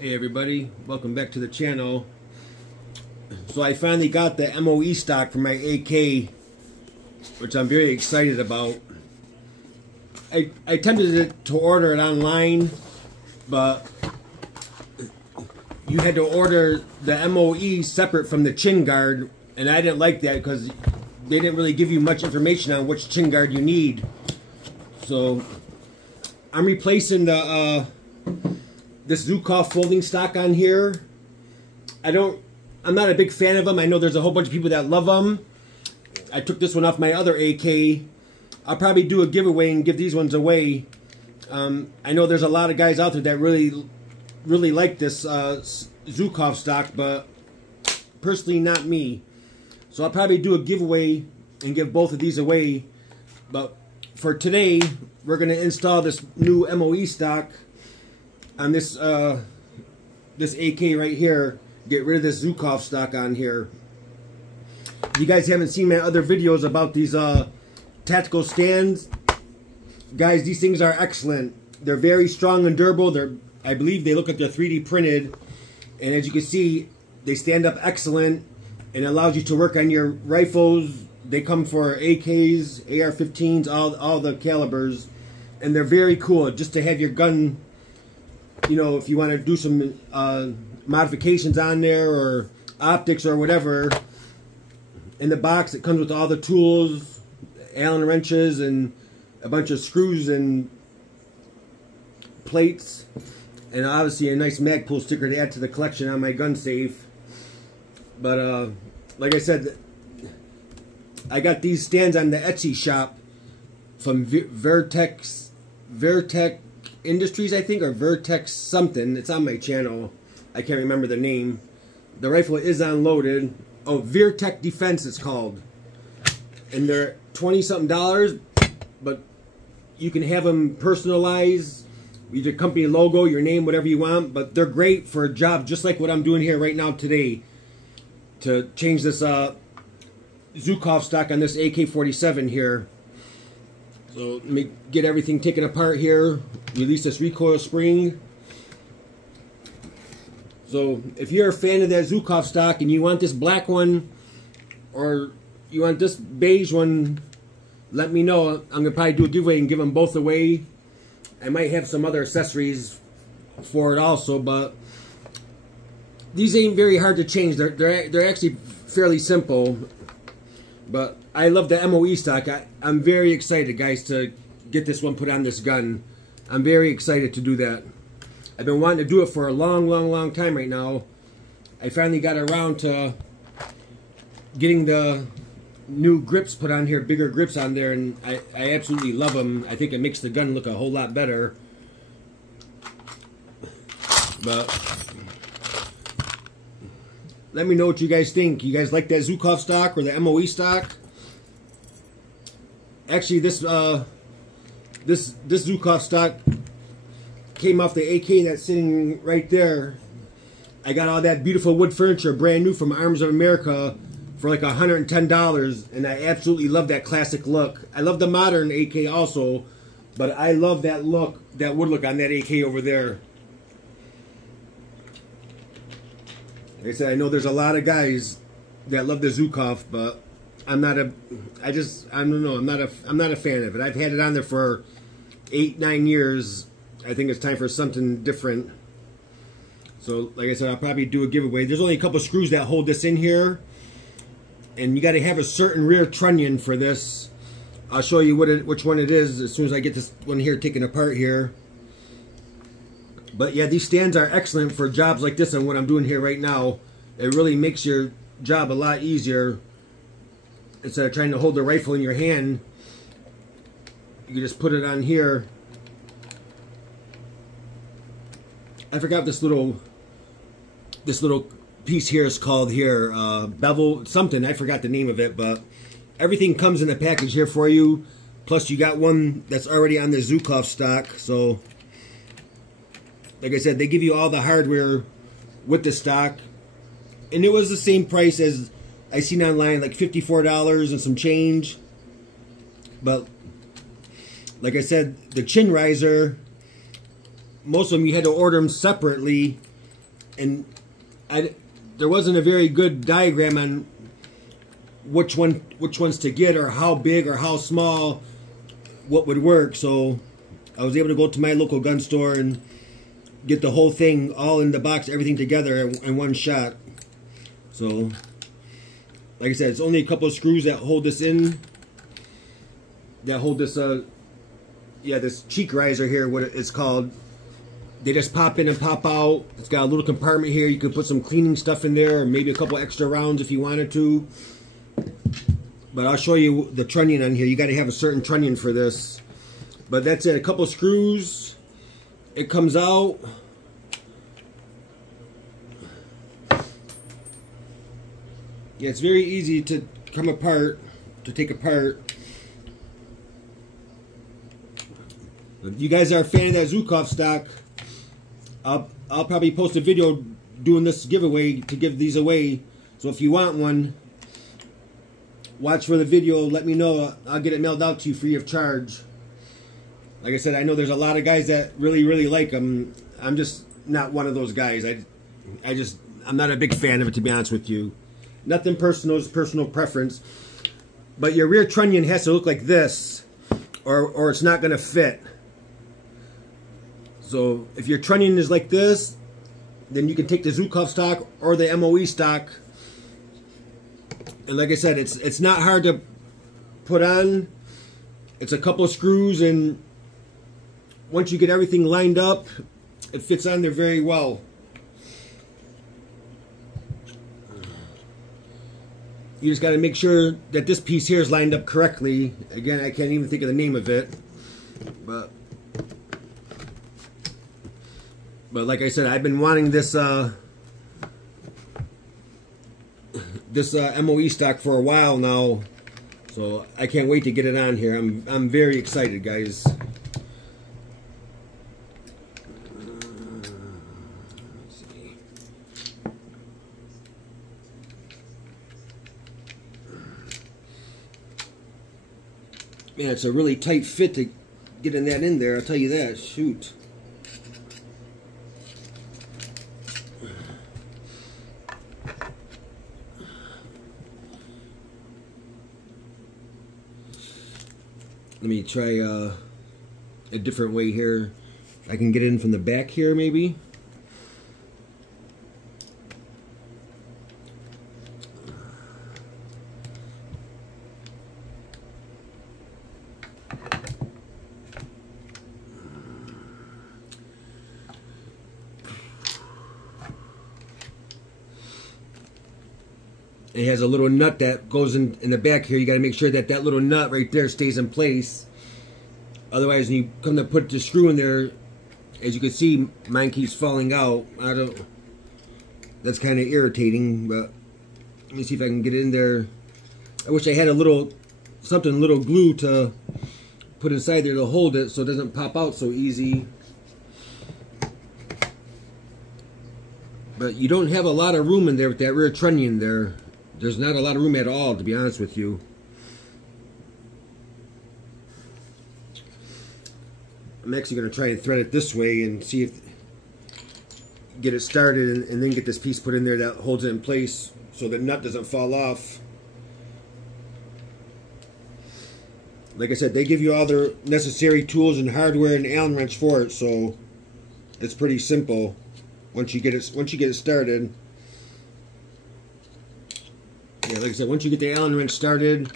Hey everybody, welcome back to the channel. So I finally got the MOE stock for my AK, which I'm very excited about. I attempted to order it online, but you had to order the MOE separate from the chin guard, and I didn't like that because they didn't really give you much information on which chin guard you need. So I'm replacing the this Zukov folding stock on here. I'm not a big fan of them. I know there's a whole bunch of people that love them. I took this one off my other AK. I'll probably do a giveaway and give these ones away. I know there's a lot of guys out there that really like this Zukov stock, but personally not me. So I'll probably do a giveaway and give both of these away. But for today, we're going to install this new MOE stock on this this AK right here. Get rid of this Zukov stock on here. If you guys haven't seen my other videos about these tactical stands, guys, these things are excellent. They're very strong and durable. I believe they look like they're 3D printed, and as you can see, they stand up excellent and allows you to work on your rifles. They come for AKs, AR-15s, all the calibers, and they're very cool just to have your gun. You know, if you want to do some modifications on there or optics or whatever. In the box, it comes with all the tools, Allen wrenches, and a bunch of screws and plates, and obviously a nice Magpul sticker to add to the collection on my gun safe. But like I said, I got these stands on the Etsy shop from Vertex Industries, I think, or Vertex something. It's on my channel. I can't remember the name. The rifle is unloaded. Oh, Vertex Defense it's called. And they're $20-something, but you can have them personalized with your company logo, your name, whatever you want. But they're great for a job just like what I'm doing here right now today, to change this Zukov stock on this AK-47 here. So let me get everything taken apart here. Release this recoil spring. So if you're a fan of that Zukov stock and you want this black one or you want this beige one, let me know. I'm going to probably do a giveaway and give them both away. I might have some other accessories for it also, but these ain't very hard to change. They're actually fairly simple. But I love the MOE stock. I'm very excited, guys, to get this one put on this gun. I'm very excited to do that. I've been wanting to do it for a long time right now. I finally got around to getting the new grips put on here, bigger grips on there, and I absolutely love them. I think it makes the gun look a whole lot better. But let me know what you guys think. You guys like that Zukov stock or the MOE stock? Actually, this Zukov stock came off the AK that's sitting right there. I got all that beautiful wood furniture brand new from Arms America for like $110, and I absolutely love that classic look. I love the modern AK also, but I love that look, that wood look on that AK over there. Like I said, I know there's a lot of guys that love the Zukov, but I'm not a fan of it. I've had it on there for 8-9 years. I think it's time for something different. So, like I said, I'll probably do a giveaway. There's only a couple screws that hold this in here, and you got to have a certain rear trunnion for this. I'll show you which one it is as soon as I get this one here taken apart here. But yeah, these stands are excellent for jobs like this and what I'm doing here right now. It really makes your job a lot easier. Instead of trying to hold the rifle in your hand, you can just put it on here. I forgot this little piece here is called here, bevel something. I forgot the name of it, but everything comes in a package here for you. Plus you got one that's already on the Zukov stock. So like I said, they give you all the hardware with the stock. And it was the same price as I seen online, like $54 and some change. But like I said, the chin riser, most of them you had to order them separately. and there wasn't a very good diagram on which ones to get, or how big or how small what would work. So I was able to go to my local gun store and get the whole thing all in the box, everything together in one shot. So like I said, it's only a couple of screws that hold this in, that hold this this cheek riser here, what it's called. They just pop in and pop out. It's got a little compartment here. You could put some cleaning stuff in there, or maybe a couple extra rounds if you wanted to. But I'll show you the trunnion on here. You got to have a certain trunnion for this. But that's it. A couple of screws. It comes out. Yeah, it's very easy to come apart, to take apart. If you guys are a fan of that Zukov stock, I'll probably post a video doing this giveaway to give these away. So if you want one, watch for the video, let me know. I'll get it mailed out to you free of charge. Like I said, I know there's a lot of guys that really like them. I'm just not one of those guys. I'm not a big fan of it, to be honest with you. Nothing personal, it's personal preference. But your rear trunnion has to look like this, or it's not going to fit. So if your trunnion is like this, then you can take the Zukov stock or the MOE stock. And like I said, it's not hard to put on. It's a couple of screws, and once you get everything lined up, it fits on there very well. You just got to make sure that this piece here is lined up correctly. Again, I can't even think of the name of it. But like I said, I've been wanting this MOE stock for a while now, so I can't wait to get it on here. I'm very excited, guys. Man, it's a really tight fit to getting that in there, I'll tell you that. Shoot. Let me try a different way here. I can get in from the back here, maybe. It has a little nut that goes in the back here. You got to make sure that that little nut right there stays in place. Otherwise, when you come to put the screw in there, as you can see, mine keeps falling out. That's kind of irritating, but let me see if I can get it in there. I wish I had a little glue to put inside there to hold it so it doesn't pop out so easy. But you don't have a lot of room in there with that rear trunnion there. There's not a lot of room at all, to be honest with you. I'm actually going to try and thread it this way and see if get it started, and then get this piece put in there that holds it in place so the nut doesn't fall off. Like I said, they give you all their necessary tools and hardware and Allen wrench for it, so it's pretty simple once you get it started. Yeah, like I said, once you get the Allen wrench started,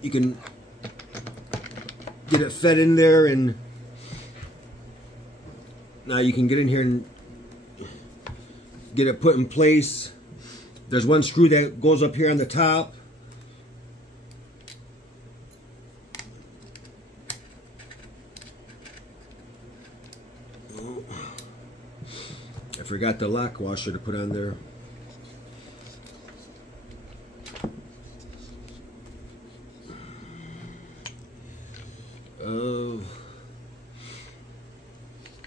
you can get it fed in there, and now you can get in here and get it put in place. There's one screw that goes up here on the top. Oh, I forgot the lock washer to put on there.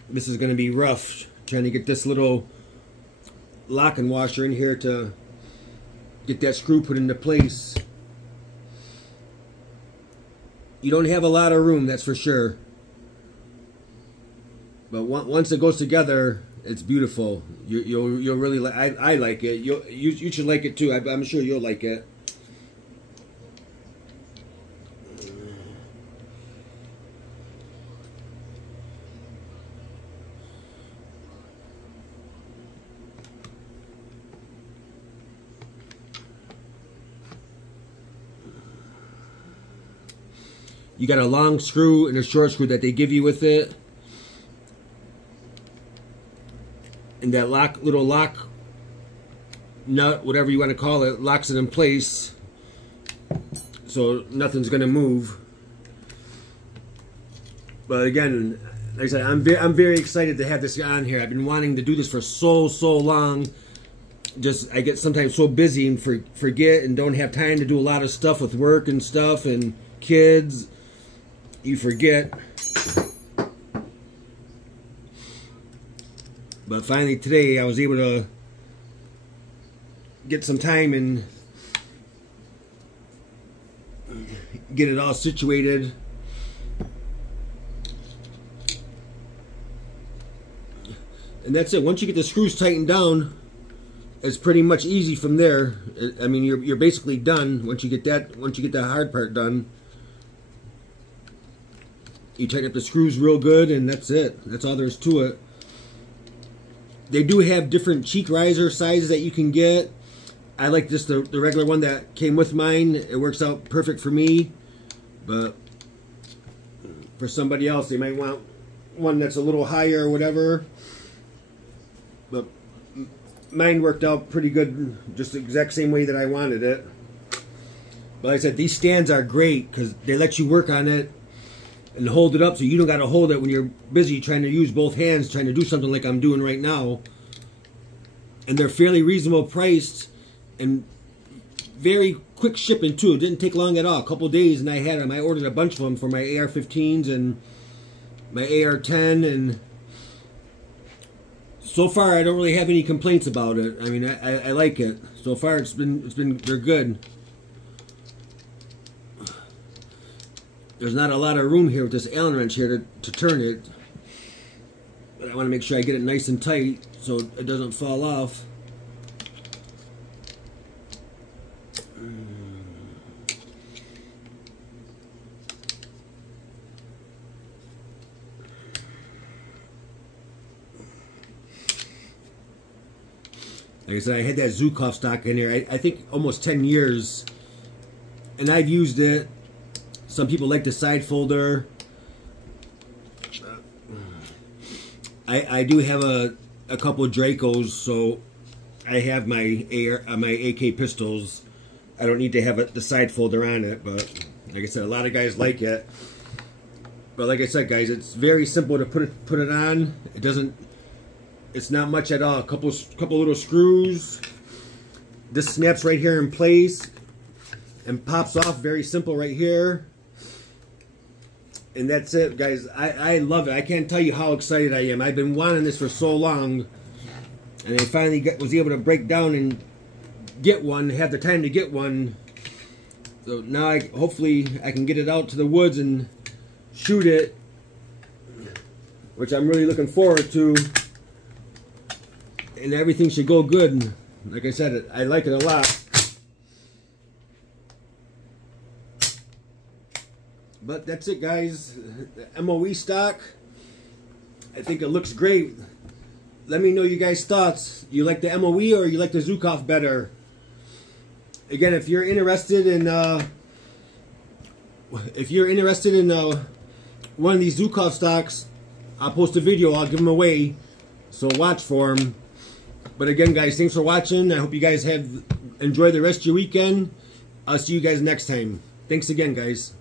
This is going to be rough, trying to get this little locking washer in here to get that screw put into place. You don't have a lot of room, that's for sure. But once it goes together, It's beautiful. You'll really like. I like it. You should like it too. I'm sure you'll like it. You got a long screw and a short screw that they give you with it. And that little lock nut, whatever you want to call it, locks it in place. So nothing's going to move. But again, like I said, I'm very excited to have this on here. I've been wanting to do this for so long. I get sometimes so busy and forget and don't have time to do a lot of stuff with work and stuff and kids. You forget. But finally today I was able to get some time and get it all situated. And that's it. Once you get the screws tightened down, it's pretty much easy from there. I mean, you're basically done once you get that hard part done. You tighten up the screws real good, and that's it. That's all there is to it. They do have different cheek riser sizes that you can get. I like just the regular one that came with mine. It works out perfect for me. But for somebody else, they might want one that's a little higher or whatever. But mine worked out pretty good, just the exact same way that I wanted it. But like I said, these stands are great because they let you work on it and hold it up so you don't got to hold it when you're busy trying to use both hands trying to do something like I'm doing right now. And they're fairly reasonable priced and very quick shipping too. It didn't take long at all. A couple days and I had them. I ordered a bunch of them for my AR-15s and my AR-10, and so far I don't really have any complaints about it. I mean, I like it. So far they're good. There's not a lot of room here with this Allen wrench here to turn it. But I want to make sure I get it nice and tight so it doesn't fall off. Like I said, I had that Zukov stock in here, I think almost 10 years. And I've used it. Some people like the side folder. I do have a couple of Dracos, so I have my AK pistols. I don't need to have the side folder on it, but like I said, a lot of guys like it. But like I said, guys, it's very simple to put it on. It's not much at all. A couple little screws. This snaps right here in place and pops off. Very simple right here. And that's it, guys. I love it. I can't tell you how excited I am. I've been wanting this for so long, and I finally was able to break down and get one, have the time to get one. So now hopefully I can get it out to the woods and shoot it, which I'm really looking forward to. And everything should go good. Like I said, I like it a lot. But that's it, guys. The MOE stock. I think it looks great. Let me know you guys' thoughts. You like the MOE or you like the Zukov better? Again, if you're interested in one of these Zukov stocks, I'll post a video. I'll give them away. So watch for them. But again, guys, thanks for watching. I hope you guys have enjoyed the rest of your weekend. I'll see you guys next time. Thanks again, guys.